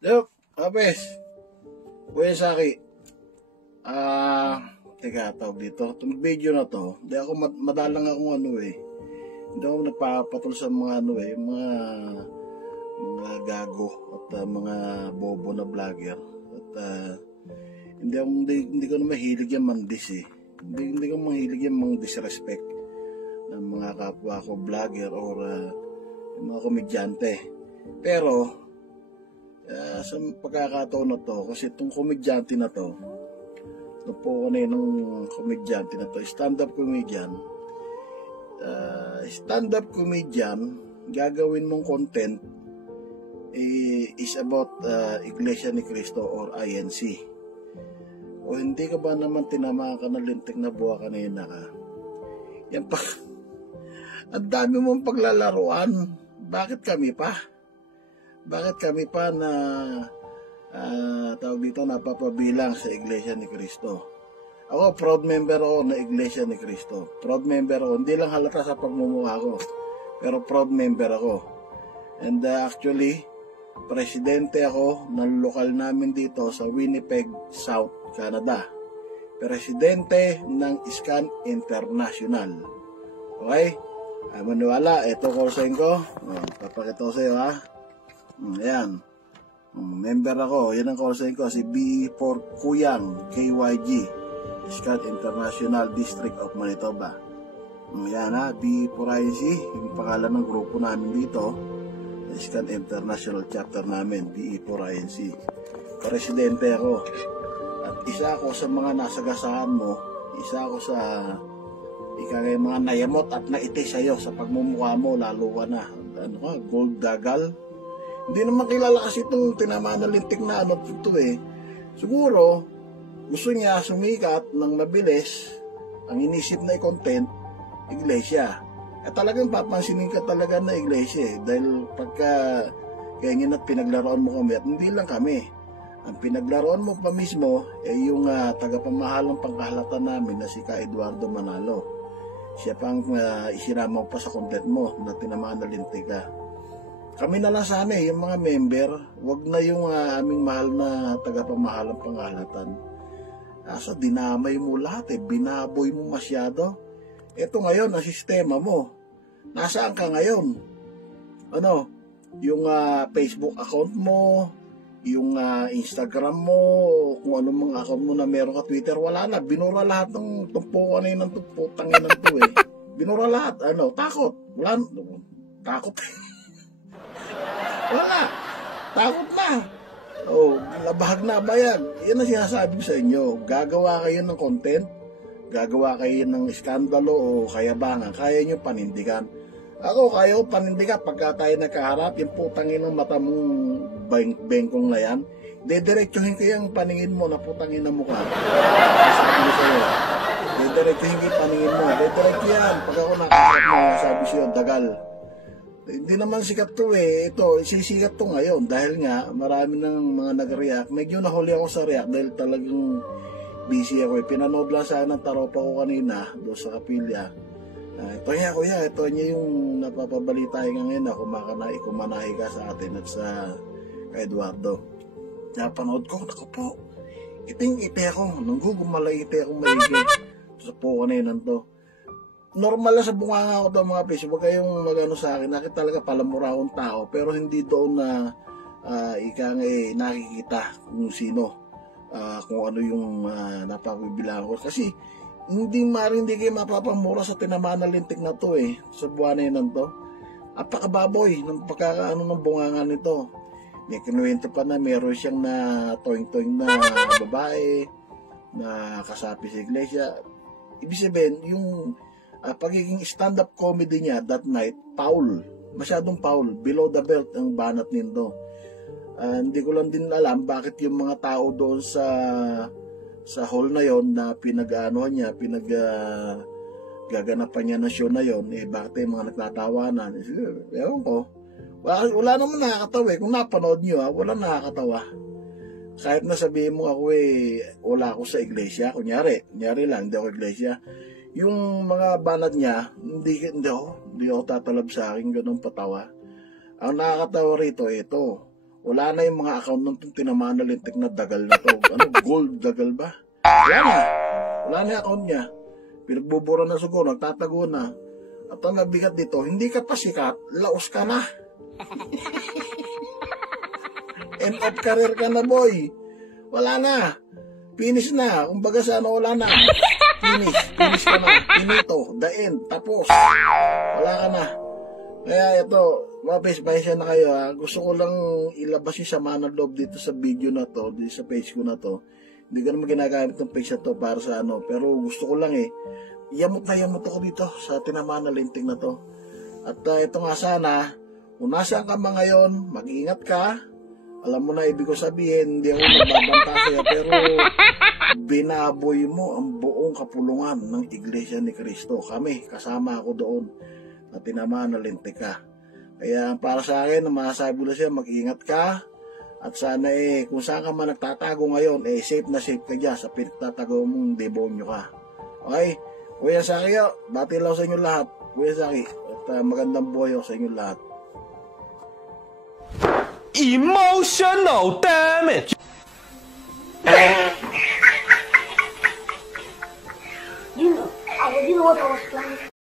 Yup, Apes. Kuya Saki. Teka, tawag dito. Itong video na to, hindi ako madalang akong Hindi ako nagpapatol sa mga mga gago at mga bobo na vlogger. At hindi ko na mahilig yung mandis eh. Hindi ko mahilig yung mga disrespect ng mga kapwa ko vlogger or yung mga komedyante. Pero, sa pagkakataon na to, kasi itong komedyante na to, komedyante na to, stand-up comedian, gagawin mong content is about Iglesia ni Cristo or INC. O hindi ka ba naman tinamaan ka ng lintik na buha kanina ka? Yan pa, ang dami mong paglalaruan. Bakit kami pa na tawag dito napapabilang sa Iglesia ni Cristo? Ako, proud member ako na Iglesia ni Cristo. Proud member ako. Hindi lang halata sa pagmumukha ko, pero proud member ako. And actually, presidente ako ng lokal namin dito sa Winnipeg, South Canada. Presidente ng Scan International. Okay? Maniwala, ito call sign ko. Papakita ko sa iyo, ha? Ayan. Member ako. Yan ang call sign ko. Si B for Kuyang, KYG. Scan International District of Manitoba. Ayan, ha? B for INC. Yung pangalan ng grupo namin dito. Scan International Chapter namin. BE for INC. Presidente ako. At isa ako sa mga nasagasaan mo. Isa ako sa ikagay mga nayamot at naiti sa'yo sa pagmumukha mo. Lalo ka na. Gold dagal. Hindi naman kilala kasi itong tinamaan na lintik na ito eh. Siguro, gusto niya sumikat ng mabilis. Ang inisip na i-content, Iglesia. At talagang papansinin ka talaga na Iglesia eh. Dahil pagka ganyan at pinaglaruan mo kami, at hindi lang kami. Ang pinaglaruan mo pa mismo ay yung tagapamahalang pangkahalatan namin na si Ka Eduardo Manalo. Siya pang isinama pa sa content mo na tinamaan na lintik ka. Kami na lang sana eh, yung mga member, wag na yung aming mahal na tagapamahalang panghalatan. Asa dinamay mo lahat eh, binaboy mo masyado. Ito ngayon, ang sistema mo. Nasaan ka ngayon? Ano? Yung Facebook account mo, yung Instagram mo, kung ano mga account mo na meron ka Twitter, wala na. Binura lahat ng tumpukan na yun ng putangin ng to eh. Binura lahat. Ano? Takot. Wala. Takot. Wala. Takot na. Labahag na ba yan? Yan ang sinasabi ko sa inyo. Gagawa kayo ng content, gagawa kayo ng iskandalo o kayabangan, kaya nyo panindigan. Ako, kaya ko panindigan pagka tayo nakaharap, yung putangin ng mata mong bengkong na yan, dediretsuhin ko yung paningin mo na putangin ng mukha. Sabi ko sa'yo, dediretsuhin ko yung paningin mo. Dediretso yan. Pag ako nakaharap mo, sabi siya, dagal. Hindi naman sikat to eh. Ito, sisikat to ngayon dahil nga marami ng mga nag-react. Medyo nahuli ako sa react dahil talagang busy ako eh. Pinanood lang sana ng taropa ko kanina doon sa kapilya. Ito niya kuya, ito niya yung napapabalita nga ngayon na kumanahi ka sa atin at sa Eduardo. Napanood ko, naku po, iting-ite ako. Nanggugumalay-ite akong maigi. Sa po kanina to. Normal lang sa bunganga ko ito mga pis. Huwag kayong magano sa akin. Nakita talaga palamura akong tao. Pero hindi doon na nakikita kung sino. Kung ano yung napapabilang ko. Kasi hindi kayo mapapamura sa tinamaan na lintik na to eh. Sa buwan na yun to. Apakababoy ng pagkakaano ng bunganga nito. May kinuwento pa na meron siyang na toing-toing na babae na kasapi sa iglesia. Ibig sabihin, yung pagiging stand-up comedy niya that night, foul. Masyadong foul. Below the belt ang banat nito. Hindi ko lang din alam bakit yung mga tao doon sa hall na yon na pinag-aanohan niya, gaganapan niya na show na yon, bakit yung mga nagtatawanan? Ewan ko. Wala naman nakakatawa eh. Kung napanood niyo wala nakakatawa. Kahit na sabihin mo ako wala ako sa iglesia, kunyari lang, hindi ako iglesia. Yung mga banat niya, hindi ako tatalab sa akin ganun patawa. Ang nakakatawa rito, ito. Wala na yung mga account nung tinamaan na lintik na dagal na to. Ano, gold dagal ba? Wala na. Wala na yung account niya. Pinagbubura na siguro, nagtatago na. At ang nabigat dito, hindi ka pa sikat, laos ka na. End of career ka na, boy. Wala na. Finish na. Umbaga sa ano, wala na. Finish ka na. Finito. The end. Tapos. Wala ka na. Kaya ito, mapis-pahisya na kayo ha. Gusto ko lang ilabas yung sama ng loob dito sa video na to, dito sa page ko na to. Hindi ko naman ginagamit ng page na to para sa ano. Pero gusto ko lang yamot na yamot ako dito sa tinamaan na linting na to. At ito nga sana, kung nasaan ka ba ngayon, mag-iingat ka. Alam mo na ibig ko sabihin, hindi ako nagbabanta sa'yo, pero binaboy mo ang buong kapulungan ng Iglesia ni Cristo. Kami, kasama ako doon na tinamaan na lintik ka. Kaya para sa akin, masasabi ko siya, mag-ingat ka. At sana kung saan ka man nagtatago ngayon, safe na safe ka dyan sa pinagtatago mong demonyo ka. Okay? Kuya Saki, bati lang sa inyo lahat. Kuya Saki, at magandang buhay sa inyo lahat. Emotional damage. You know what I was planning.